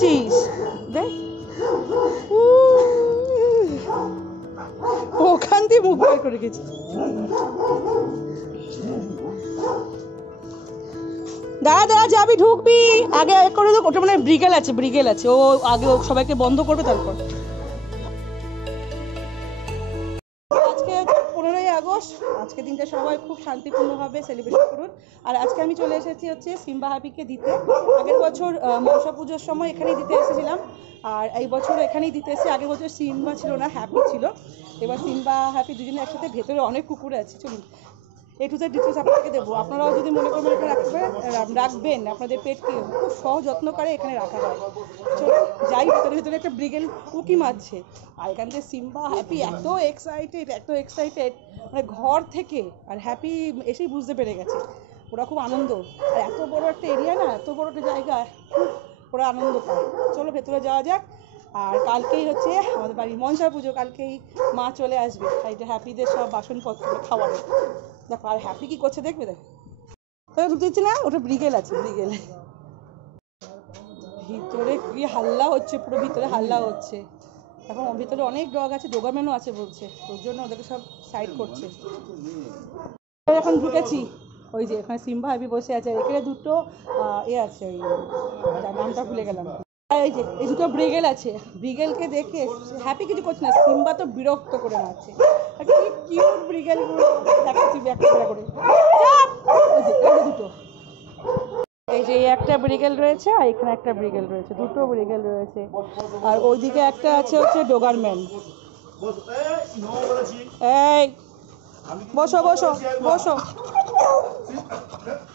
রেখেছিস দেখ, ওখান দিয়ে মুখ বের করে রেখেছিস। দাঁড়া দাঁড়া, যাবি ঢুকবি আগে করে দেখ। ওটা মানে ব্রিগেল আছে, ব্রিগেল আছে, ও আগে সবাইকে বন্ধ করবে তারপর। আজকে 15ই আগস্ট, আজকে দিনটা সবাই খুব শান্তিপূর্ণভাবে সেলিব্রেট করুন। আর আজকে আমি চলে এসেছি হচ্ছে সিম্বা হ্যাপিকে দিতে। আগের বছর মনসা পুজোর সময় এখানেই দিতে এসেছিলাম, আর এই বছর এখানেই দিতে এসেছি। আগের বছর সিম্বা ছিল না, হ্যাপি ছিল। এবার সিম্বা হ্যাপি দুজনে একসাথে, ভেতরে অনেক কুকুর আছে। চলুন এ টু জেড ডিটেলস আপনাকে দেবো। আপনারাও যদি মনে করবেন এখানে রাখবেন আপনাদের পেটকে, খুব সযত্ন করে এখানে রাখা হয়। চলো যাই, ভেতরে ভেতরে একটা ব্রিগেল উকি মারছে। আর এখান থেকে সিম্বা হ্যাপি এত এক্সাইটেড, মানে ঘর থেকে আর হ্যাপি এসেই বুঝতে পেরে গেছে। ওরা খুব আনন্দ, আর এত বড় একটা এরিয়া না, এত বড় একটা জায়গা, খুব ওরা আনন্দ পায়। চলো ভেতরে যাওয়া যাক। আর কালকেই হচ্ছে আমাদের বাড়ির মনসা পুজো, কালকেই মা চলে আসবে, তাই যে হ্যাপিদের সব বাসনপত্র খাওয়ানো। দেখো আর হ্যাপি কি করছে দেখবে, দেখো ঢুকতে দিচ্ছে না, ওটা ব্রিগেল আছে, ব্রিগেল। ভিতরে কি হাল্লা হচ্ছে, পুরো ভিতরে হাল্লা হচ্ছে। এখন ভিতরে অনেক ডগ আছে, ডোগারম্যানও আছে বলছে, ওর জন্য ওদেরকে সব সাইড করছে। এখন ঢুকেছি, ওই যে এখানে সিম্বা হ্যাপি বসে আছে, এখানে দুটো আছে, ওই নামটা ভুলে গেলাম। এই যে এই দুটো ব্রিগেল আছে, ব্রিগেলকে দেখে হ্যাপি কিছু করছে না, সিম্বা তো বিরক্ত করে মারছে। কি কিউট ব্রিগেলগুলো দেখাচ্ছি ব্যাক করে। ওই যে দুটো, এই যে একটা ব্রিগেল রয়েছে আর এখানে একটা ব্রিগেল রয়েছে, দুটো ব্রিগেল রয়েছে। আর ওইদিকে একটা আছে হচ্ছে ডোগারম্যান। এই বসো বসো বসো,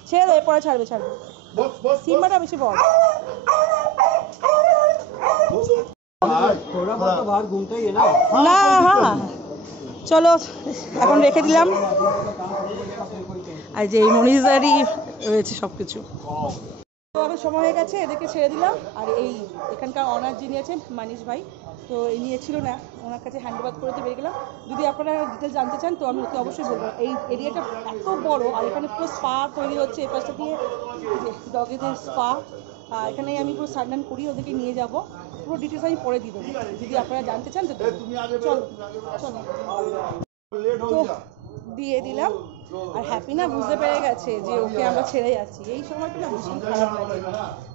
ছেড়ে দেবে, পরে ছাড়বে। সিম্বাটা বেশি বড়। না হ্যাঁ চলো এখন রেখে দিলাম। আর যে এই মনিজারই রয়েছে সব কিছু। এখন সময় হয়ে গেছে, এদেরকে ছেড়ে দিলাম। আর এই এখানকার অনার যিনি আছেন মানিশ ভাই, তো এই নিয়ে ছিল না, ওনার কাছে হ্যান্ডওভার করতে বেরিয়ে গেলাম। যদি আপনারা ডিটেলস জানতে চান তো আমি ওকে অবশ্যই বলবো। এই এরিয়াটা এত বড়, আর এখানে পুরো স্পা তৈরি হচ্ছে, এই পাশটা দিয়ে ডগেদের স্পা। এখানেই আমি পুরো সান্ডান করি, ওদেরকে নিয়ে যাব। পুরো ডিটেলস আমি পরে দিয়ে দেবো, যদি আপনারা জানতে চান তো চলো তো দিয়ে দিলাম। আর হ্যাপি না বুঝতে পেরে গেছে যে ওকে আমরা ছেড়ে যাচ্ছি, এই সময়টা না ভীষণ খারাপ লাগে।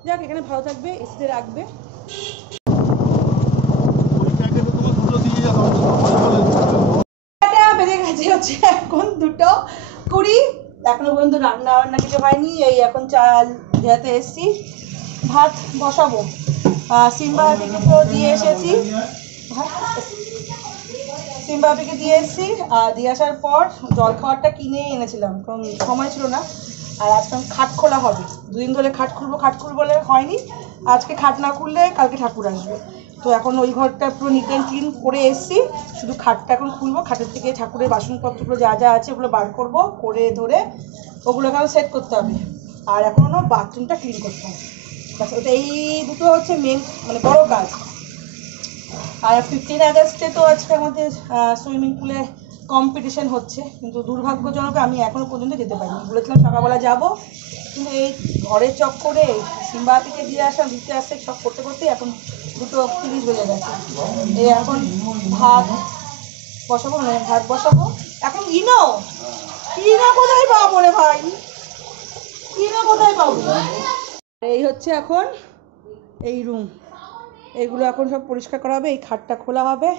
যাক এখানে ভালো থাকবে, এসিতে রাখবে। বেজে গেছে হচ্ছে এখন 2:20, এখনো পর্যন্ত রান্না কিছু হয়নি। এই এখন চাল ভেজাতে এসছি, ভাত বসাবো। সিম্বা হ্যাপিকে তো দিয়ে এসেছি, সিম্বা হ্যাপিকে দিয়ে এসেছি। দিয়ে আসার পর জল খাবারটা কিনে এনেছিলাম, কারণ সময় ছিল না। আর আজকে খাট খোলা হবে, দুদিন ধরে খাট খুলবো বলে হয়নি। আজকে খাট না খুললে কালকে ঠাকুর আসবে, তো এখন ওই ঘরটা পুরো নিট অ্যান্ড ক্লিন করে এসেছি। শুধু খাটটা এখন খুলবো, খাটের থেকে ঠাকুরের বাসনপত্রগুলো যা আছে ওগুলো বার করবো, করে ধরে ওগুলোকে আরও সেট করতে হবে। আর এখনও বাথরুমটা ক্লিন করতে হবে। ওটা এই দুটো হচ্ছে মেন, মানে বড় কাজ। আর 15 আগস্টে তো আজকে আমাদের সুইমিং পুলে কম্পিটিশন হচ্ছে, কিন্তু দুর্ভাগ্যজনক আমি এখনও পর্যন্ত যেতে পারিনি। বলেছিলাম সকালবেলা যাব, কিন্তু এই ঘরের চক্করে সিম্বা হ্যাপিকে দিতে আসতে সব করতে করতে এখন 2:30 বেজে গেছে। এই এখন ভাত বসাবো। এখন ইনো কোথায় পাবো রে ভাই, ইনো কোথায় পাবো? এই হচ্ছে এখন এই রুম, এগুলো এখন সব পরিষ্কার করা হবে, এই খাটটা খোলা হবে।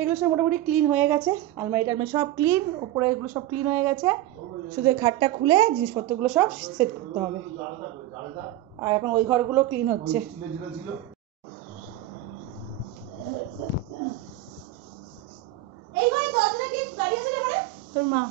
এগুলো সব মোটামুটি ক্লিন হয়ে গেছে, আলমারি সব ক্লিন, উপরে এগুলো সব ক্লিন হয়ে গেছে। শুধু এই খাটটা খুলে জিনিসপত্রগুলো সব সেট করতে হবে। আর এখন ওই ঘরগুলো ক্লিন হচ্ছে। তোর মা